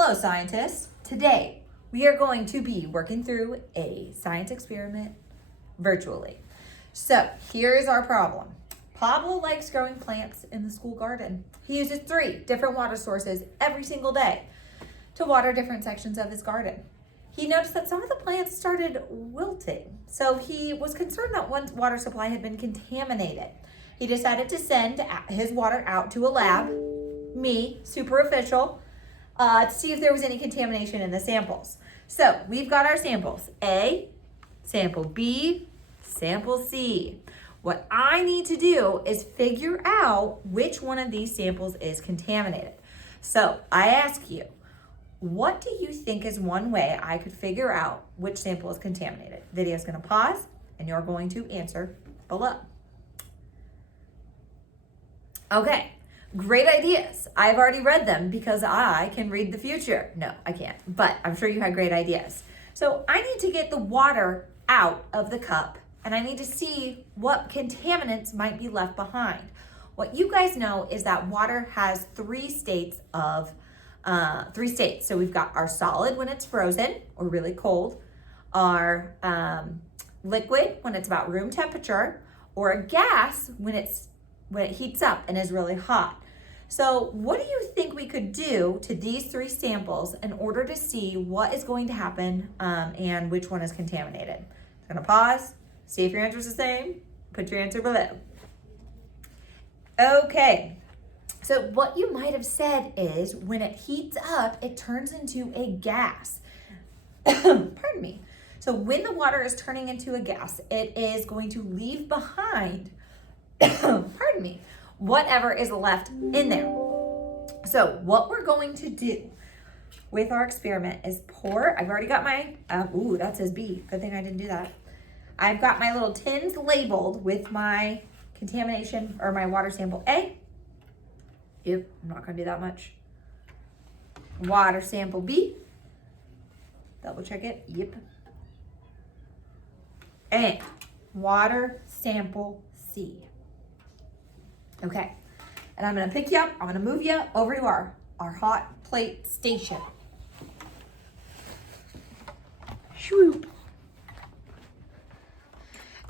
Hello, scientists. Today, we are going to be working through a science experiment virtually. So, here is our problem. Pablo likes growing plants in the school garden. He uses 3 different water sources every single day to water different sections of his garden. He noticed that some of the plants started wilting, so he was concerned that one water supply had been contaminated. He decided to send his water out to a lab, me, super official, to see if there was any contamination in the samples. So we've got our samples: A, sample B, sample C. What I need to do is figure out which one of these samples is contaminated. So I ask you, what do you think is one way I could figure out which sample is contaminated? Video is going to pause and you're going to answer below. Okay. Great ideas. I've already read them because I can read the future. No, I can't, but I'm sure you had great ideas. So I need to get the water out of the cup and I need to see what contaminants might be left behind. What you guys know is that water has 3 states of 3 states. So we've got our solid when it's frozen or really cold, our liquid when it's about room temperature, or a gas when it heats up and is really hot. So what do you think we could do to these 3 samples in order to see what is going to happen and which one is contaminated? I'm gonna pause, see if your answer is the same, put your answer below. Okay, so what you might have said is when it heats up, it turns into a gas. Pardon me. So when the water is turning into a gas, it is going to leave behind pardon me, whatever is left in there. So what we're going to do with our experiment is pour, I've already got my, that says B, good thing I didn't do that. I've got my little tins labeled with my contamination or my water sample A. Yep, I'm not gonna do that much. Water sample B, double check it, yep. And water sample C. Okay, and I'm gonna pick you up, I'm gonna move you over to our hot plate station. Shoop.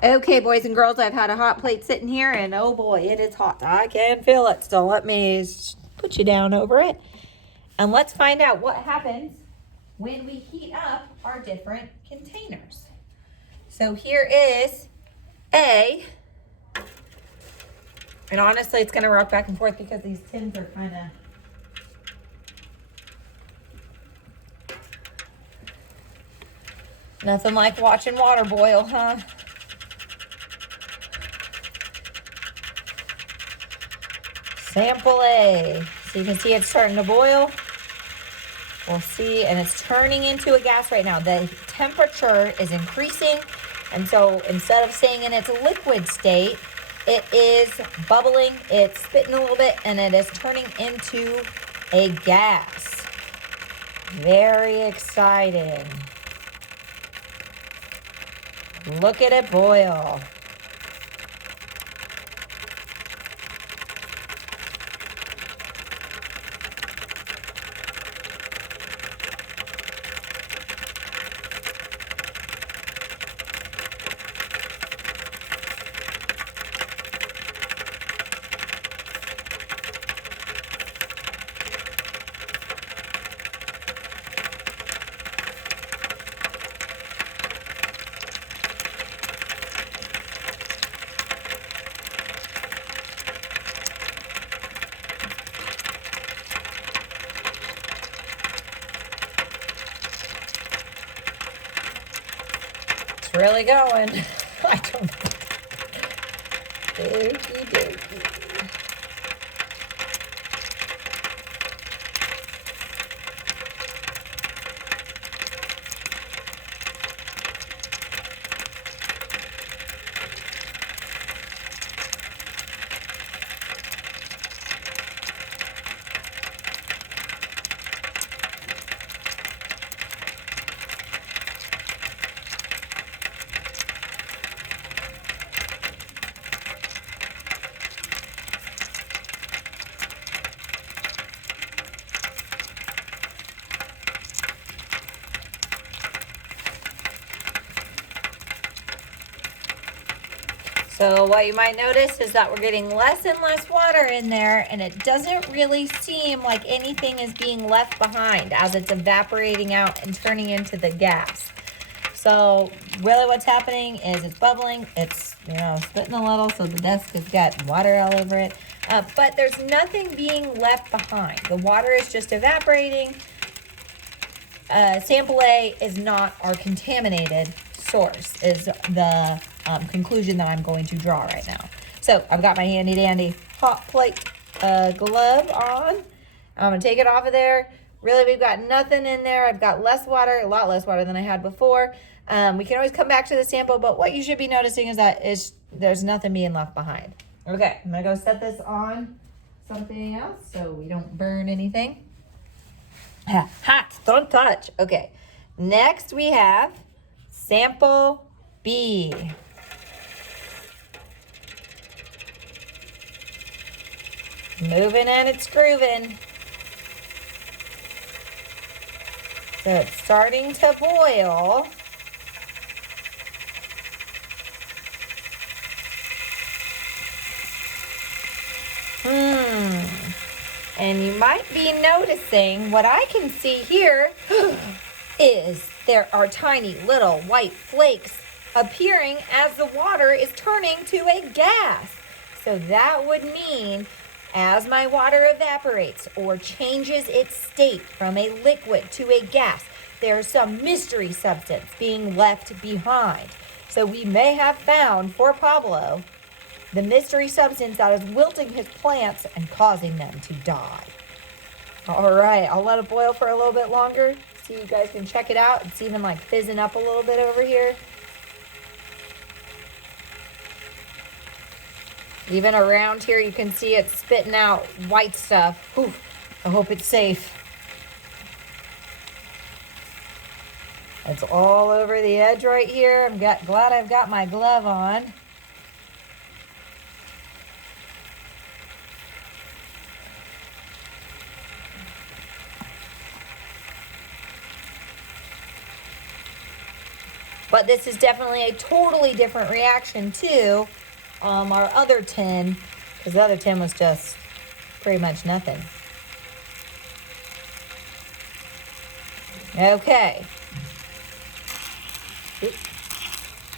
Okay, boys and girls, I've had a hot plate sitting here and oh boy, it is hot. I can feel it. So let me put you down over it. And let's find out what happens when we heat up our different containers. So here is A. And honestly, it's gonna rock back and forth because these tins are kind of nothing like watching water boil, huh? Sample A. So you can see it's starting to boil. We'll see, and it's turning into a gas right now. The temperature is increasing, and so instead of staying in its liquid state, it is bubbling, it's spitting a little bit, and it is turning into a gas. Very exciting. Look at it boil. Really going. I don't know. Okey dokey. So what you might notice is that we're getting less and less water in there, and it doesn't really seem like anything is being left behind as it's evaporating out and turning into the gas. So really what's happening is it's bubbling, it's, spitting a little, so the desk has got water all over it. But there's nothing being left behind. The water is just evaporating. Sample A is not our contaminated source, is the conclusion that I'm going to draw right now. So I've got my handy dandy hot plate glove on. I'm gonna take it off of there. Really, we've got nothing in there. I've got less water, a lot less water than I had before. We can always come back to the sample, but what you should be noticing is that there's nothing being left behind. Okay, I'm gonna go set this on something else so we don't burn anything. Hot, don't touch. Okay, next we have sample B. Moving and it's grooving. So it's starting to boil. And you might be noticing what I can see here is there are tiny little white flakes appearing as the water is turning to a gas. So that would mean as my water evaporates or changes its state from a liquid to a gas, there's some mystery substance being left behind. So we may have found for Pablo the mystery substance that is wilting his plants and causing them to die. All right, I'll let it boil for a little bit longer so you guys can check it out and see them like fizzing up a little bit over here. Even around here, you can see it spitting out white stuff. Whew, I hope it's safe. It's all over the edge right here. I'm glad I've got my glove on. But this is definitely a totally different reaction to our other tin, because the other tin was just pretty much nothing. Okay. Oops.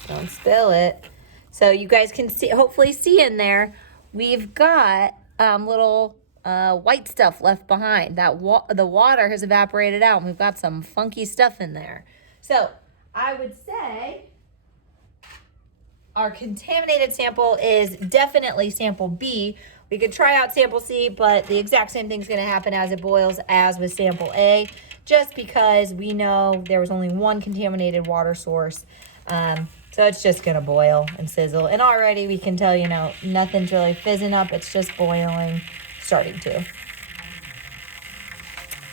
Don't spill it. So you guys can see, hopefully see in there, we've got little white stuff left behind. The water has evaporated out and we've got some funky stuff in there. So I would say our contaminated sample is definitely sample B. We could try out sample C, but the exact same thing is going to happen as it boils as with sample A, just because we know there was only one contaminated water source. So it's just going to boil and sizzle. And already we can tell, nothing's really fizzing up. It's just boiling, starting to.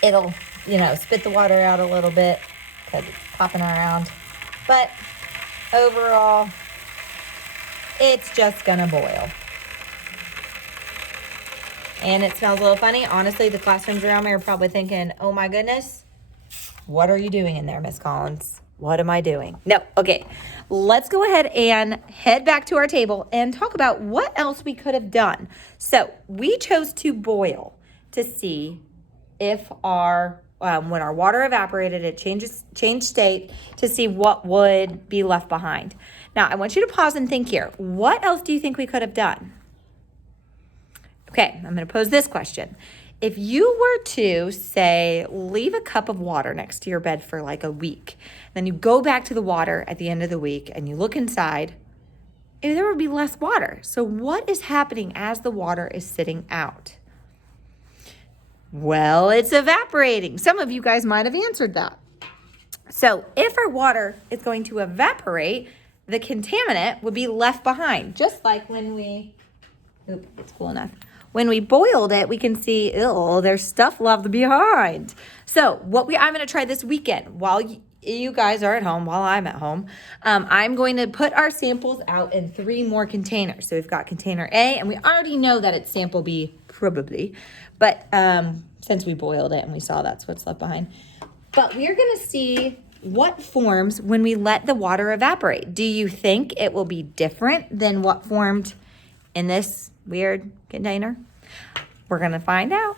It'll, spit the water out a little bit because it's popping around. But overall, it's just going to boil. And it smells a little funny. Honestly, the classrooms around me are probably thinking, oh my goodness, what are you doing in there, Miss Collins? What am I doing? No, okay. Let's go ahead and head back to our table and talk about what else we could have done. So we chose to boil to see if when our water evaporated, it changed state to see what would be left behind. Now, I want you to pause and think here. What else do you think we could have done? Okay, I'm going to pose this question. If you were to, say, leave a cup of water next to your bed for like a week, then you go back to the water at the end of the week and you look inside, there would be less water. So what is happening as the water is sitting out? Well, it's evaporating. Some of you guys might have answered that. So if our water is going to evaporate, the contaminant would be left behind, just like when it's cool enough. When we boiled it, we can see, there's stuff left behind. So I'm going to try this weekend while you guys are at home, while I'm at home. I'm going to put our samples out in 3 more containers. So we've got container A, and we already know that it's sample B, probably. But since we boiled it and we saw that's what's left behind. But we're going to see what forms when we let the water evaporate? Do you think it will be different than what formed in this weird container? We're gonna find out.